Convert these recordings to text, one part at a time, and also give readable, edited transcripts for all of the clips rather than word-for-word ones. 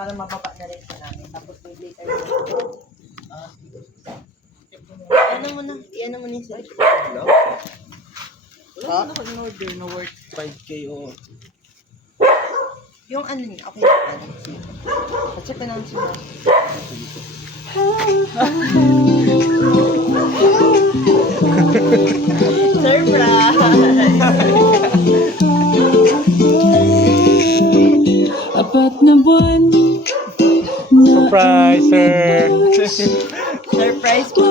para mababa na rin po namin. Tapos may later na. Ano mo na? Iyan mo na yung sir. Wala na order na worth 5K o... Yung ano niya, okay na pa. Check ko naman siya. Apat na buwan Surprise, sir! Surprise po!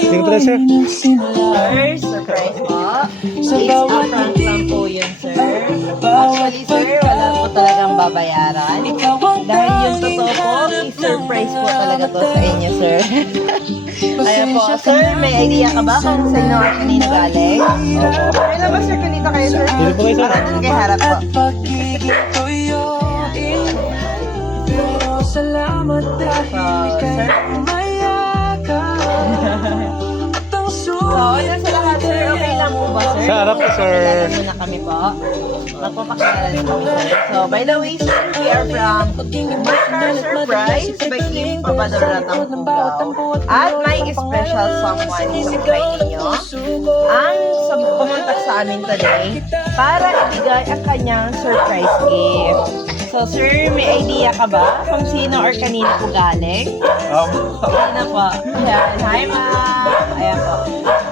Sino pala, sir? Sir, surprise po. It's upfront lang po yun, sir. Actually, sir, wala po talagang babayaran. Dahil yung totoo po, i-surprise po talaga to sa inyo, sir. Ayan po, sir, may idea ka ba kung saan na kanina galing? Opo. Kailan ba, sir, kanina kayo, sir? Dito po kayo, sir. Doon kayo harap po. Salamat dahil sir. So, yun sa lahat, sir. Okay lang po ba, sir? Sa harap po, sir. Magpapakilala muna kami po. Magpapakilala din po, sir. So, by the way, sir, we are from My Car Surprise by Kim Papadoratang Pugaw. At may special someone sa buhay ninyo ang pumunta sa amin today para ibigay ang kanyang surprise gift. So, sir, may idea ka ba kung sino or kanino po galing? Sino po? Ayan. Hi, ma'am. Ayan po.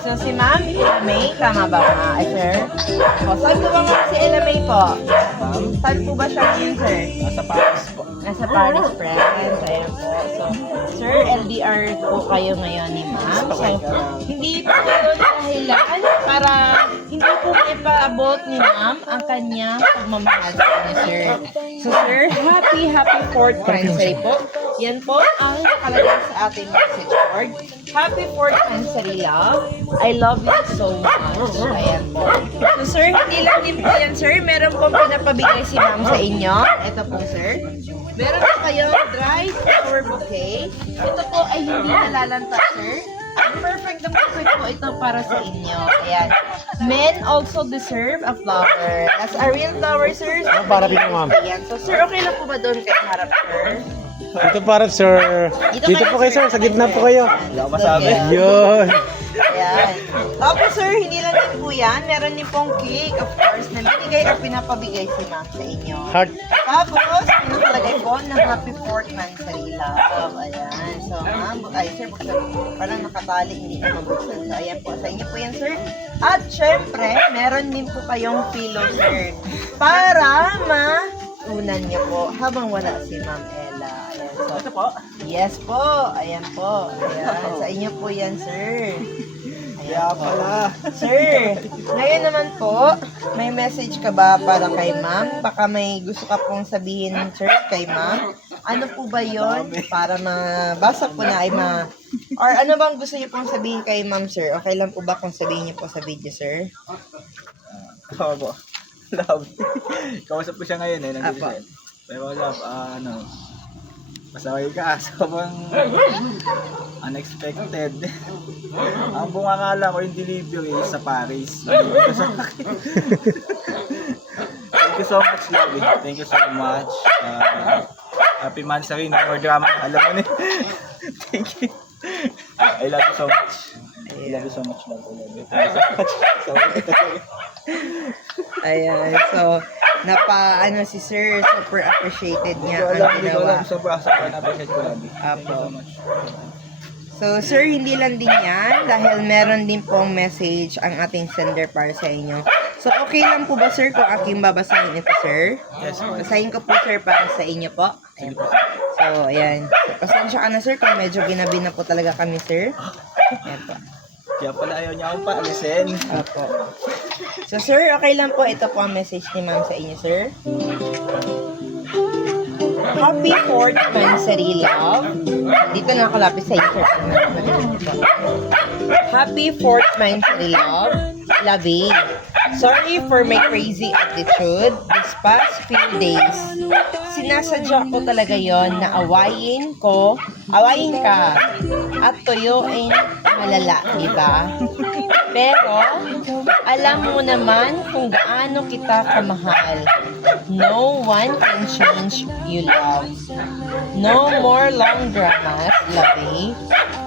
So, si ma'am, Ella May. Tama ba, mga sir? O, saan po ba nga si Ella May po? Saan po ba siya ngayon, sir? Nasa Paris po. Nasa Paris, friends. Ayan po. So, sir, LDR po kayo ngayon ni ma'am. So, hindi po yun dahilan para hindi po ipaabot ni ma'am ang kanyang pagmamahal sa inyo, sir. So, sir, happy 4th anniversary po. Yan po ang nakalagay sa ating message board. Happy 4th anniversary, love. I love you so much. Ayan po. So, sir, hindi lang din po yan, sir. Meron pong pinapabigay si ma'am sa inyo. Ito po, sir. Meron po kayong dry flower bouquet. Ito po ay hindi nalalanta, sir. Perfect na perfect po ito para sa inyo. Ayan. Men also deserve a flower. That's a real flower, sir. So, Para din, ma'am. Ayan. So, sir, okay lang po ba doon kayo harap, sir? Dito para, sir. Dito po kayo, sir. Sa gitna po kayo. Wala ko masabi. Yun. Ayan. Tapos, sir, hindi lang din po yan. Meron din pong cake, of course, na binigay or pinapabigay si ma'am sa inyo. Heart. Tapos, pinakalagay po na happy 4th anniversary love. Ayan. So, ma'am, ay, sir, parang nakatali, hindi na mabuksan. So, ayan po. Sa inyo po yan, sir. At, syempre, meron din po kayong pillow, sir. Para maunan niyo po habang wala si Ma'am Ella. Ayan. So, Ito po. yes po. Ayan po. Ayan. Sa inyo po yan, sir. Kaya pala. Sir, ngayon naman po, may message ka ba para kay ma'am? Baka may gusto ka pong sabihin, sir, kay ma'am. Ano po ba yon para mabasa po na ay or ano bang gusto niyo pong sabihin kay ma'am, sir? Okay lang po ba kung sabihin niyo po sa video, sir? Ako po. Love. Kausap ko siya ngayon eh. Nandito Apo. siya. Pero love, masaway ka. Sobrang unexpected. Ang bungangala ko yung delivery is sa Paris. Thank you so much, love. Thank you so much. Happy Mansari. No more drama. Alam mo na. Thank you. I love you so much. I love you so much, love. I love you. Thank you so much. Ayan, so, si sir, super appreciated niya ang Hindi ko ginawa. alam. Sobrang appreciate ko, love. Thank you so much. So, sir, hindi lang din yan dahil meron din pong message ang ating sender para sa inyo. So, okay lang po ba, sir, kung aking babasahin ito, sir? Yes, po. Basahin ko po, sir, para sa inyo po. Ayan po. So, ayan. Pasensya ka na, sir, kung medyo ginabi na po talaga kami, sir. Ayan po. Kaya pala ayaw niya akong paalisin. Opo. So, sir, okay lang po. Ito po ang message ni ma'am sa inyo, sir. Happy 4th anniversary, love. Dito na nakalapit sa iyo, sir. Happy 4th anniversary, love. Lovey. Sorry for my crazy attitude this past few days. Sinasadya ko talaga yon na awayin ka, at tuyuin malala, diba? Pero, alam mo naman kung gaano kita kamahal. No one can change you love. No more long dramas, lovey.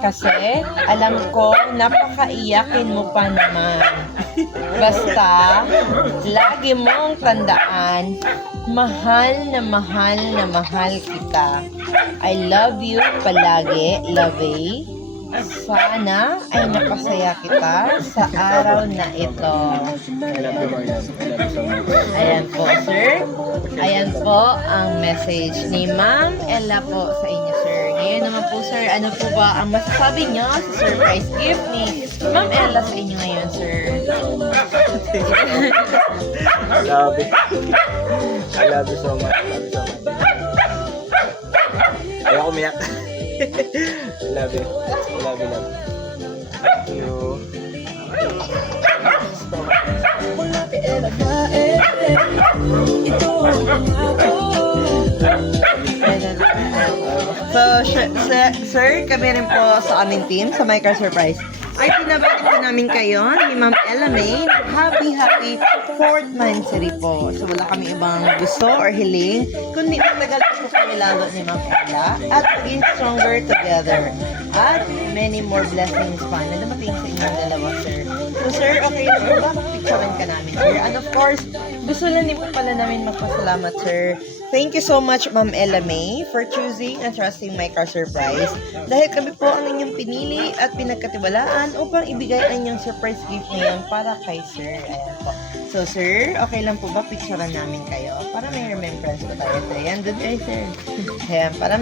Kasi, alam ko, napakaiyakin mo pa naman. Basta, lagi mong tandaan, mahal na mahal na mahal kita. I love you palagi, lovey. Sana ay napasaya kita sa araw na ito. I love you, Marlon. I love you so much. Ayan po, sir. Ayan po ang message ni Ma'am Ella po sa inyo, sir. Ngayon naman po, sir, ano po ba ang masasabi niyo sa surprise gift ni Ma'am Ella sa inyo ngayon, sir? Love you. I love you so much. Love you so much. Ayoko umiyak. Love you. Love you, love you. Thank you. So, sir, kami rin po sa aming team, sa My Car Surprise, ay pinabati po namin kayo ni Ma'am Ella May. Happy 4th anniversary po. So, wala kami ibang gusto or hiling, kundi matagal po kami lalo ni Ma'am Ella at maging stronger together. At many more blessings pa na dumating sa inyong dalawa, sir. So, sir, okay na po ba? Picturean ka namin, sir. And of course, gusto lang din po pala namin magpasalamat, sir. Thank you so much, Ma'am Ella May, for choosing and trusting My Car Surprise. Dahil kami po ang inyong pinili at pinagkatiwalaan upang ibigay ang inyong surprise gift ngayon para kay sir. Ayan po. So, sir, okay lang po ba picturean namin kayo para may remembrance po tayo. Ayan, good guys, sir. Ayan, para